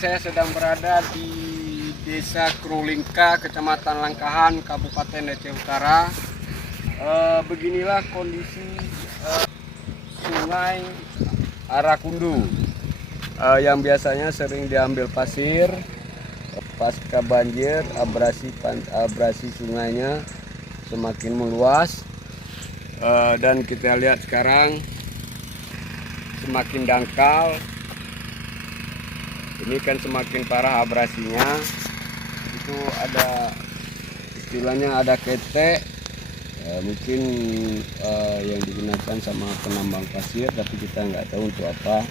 saya sedang berada di Desa Krulingka, Kecamatan Langkahan, Kabupaten Aceh Utara. Beginilah kondisi Sungai Arakundu yang biasanya sering diambil pasir. Pasca banjir, abrasi sungainya semakin meluas, dan kita lihat sekarang semakin dangkal. Ini kan semakin parah abrasinya. Itu ada istilahnya ada ketek, mungkin yang digunakan sama penambang pasir, tapi kita nggak tahu untuk apa.